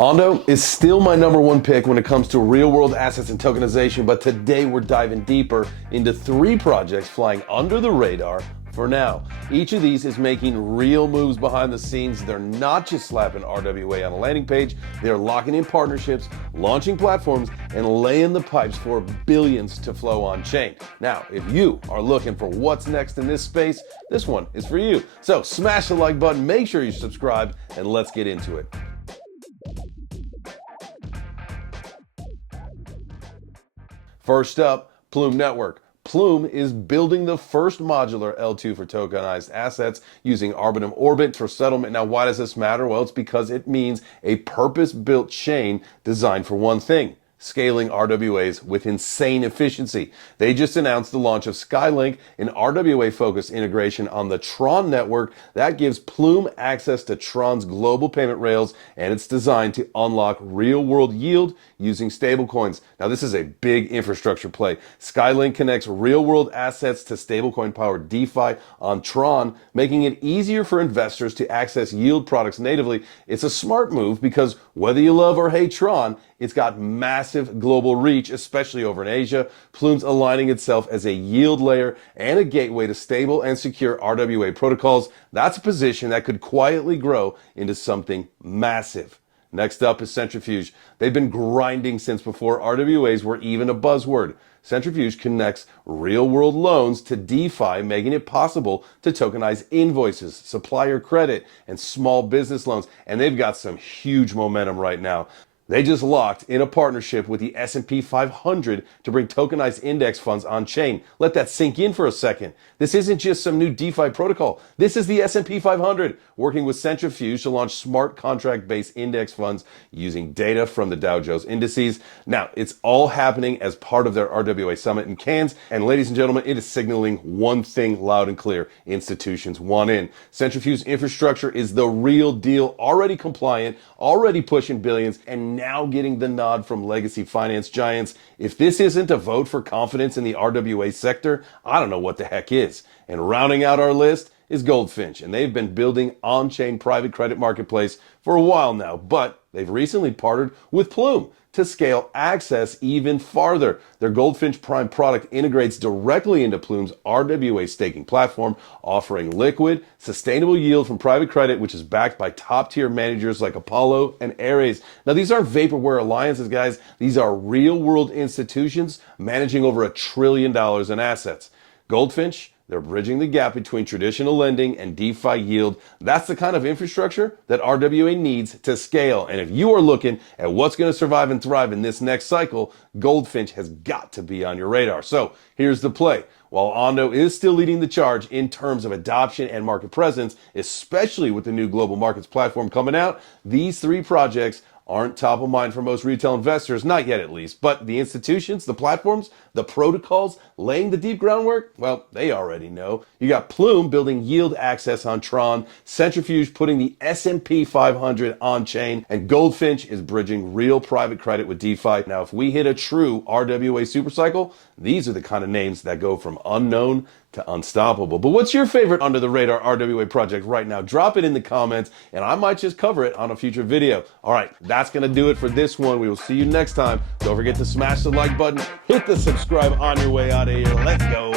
ONDO is still my #1 pick when it comes to real-world assets and tokenization, but today we're diving deeper into 3 projects flying under the radar for now. Each of these is making real moves behind the scenes. They're not just slapping RWA on a landing page, they're locking in partnerships, launching platforms, and laying the pipes for billions to flow on chain. Now, if you are looking for what's next in this space, this one is for you. So smash the like button, make sure you subscribe, and let's get into it. First up, Plume Network. Plume is building the first modular L2 for tokenized assets using Arbitrum Orbit for settlement. Now, why does this matter? Well, it's because it means a purpose-built chain designed for one thing: scaling RWAs with insane efficiency. They just announced the launch of SkyLink, an RWA-focused integration on the TRON network that gives Plume access to TRON's global payment rails, and it's designed to unlock real-world yield using stablecoins. Now, this is a big infrastructure play. SkyLink connects real-world assets to stablecoin-powered DeFi on TRON, making it easier for investors to access yield products natively. It's a smart move because whether you love or hate TRON, it's got massive global reach, especially over in Asia. Plume's aligning itself as a yield layer and a gateway to stable and secure RWA protocols. That's a position that could quietly grow into something massive. Next up is Centrifuge. They've been grinding since before RWAs were even a buzzword. Centrifuge connects real-world loans to DeFi, making it possible to tokenize invoices, supplier credit, and small business loans. And they've got some huge momentum right now. They just locked in a partnership with the S&P 500 to bring tokenized index funds on chain. Let that sink in for a second. This isn't just some new DeFi protocol. This is the S&P 500 working with Centrifuge to launch smart contract-based index funds using data from the Dow Jones indices. Now, it's all happening as part of their RWA summit in Cannes. And ladies and gentlemen, it is signaling one thing loud and clear: institutions want in. Centrifuge's infrastructure is the real deal, already compliant, already pushing billions, and now getting the nod from legacy finance giants. If this isn't a vote for confidence in the RWA sector, I don't know what the heck is. And rounding out our list is Goldfinch, and they've been building on-chain private credit marketplace for a while now, but they've recently partnered with Plume to scale access even farther. Their Goldfinch Prime product integrates directly into Plume's RWA staking platform, offering liquid, sustainable yield from private credit, which is backed by top-tier managers like Apollo and Ares. Now, these aren't vaporware alliances, guys. These are real-world institutions managing over $1 trillion in assets. Goldfinch, they're bridging the gap between traditional lending and DeFi yield. That's the kind of infrastructure that RWA needs to scale. And if you are looking at what's going to survive and thrive in this next cycle, Goldfinch has got to be on your radar. So here's the play. While ONDO is still leading the charge in terms of adoption and market presence, especially with the new global markets platform coming out, these 3 projects aren't top of mind for most retail investors, not yet at least. But the institutions, the platforms, the protocols laying the deep groundwork, well, they already know. You got Plume building yield access on TRON, Centrifuge putting the S&P 500 on chain, and Goldfinch is bridging real private credit with DeFi. Now, if we hit a true RWA supercycle, these are the kind of names that go from unknown to unstoppable. But what's your favorite under the radar RWA project right now? Drop it in the comments and I might just cover it on a future video. All right, that's going to do it for this one. We will see you next time. Don't forget to smash the like button, hit the subscribe on your way out of here. Let's go.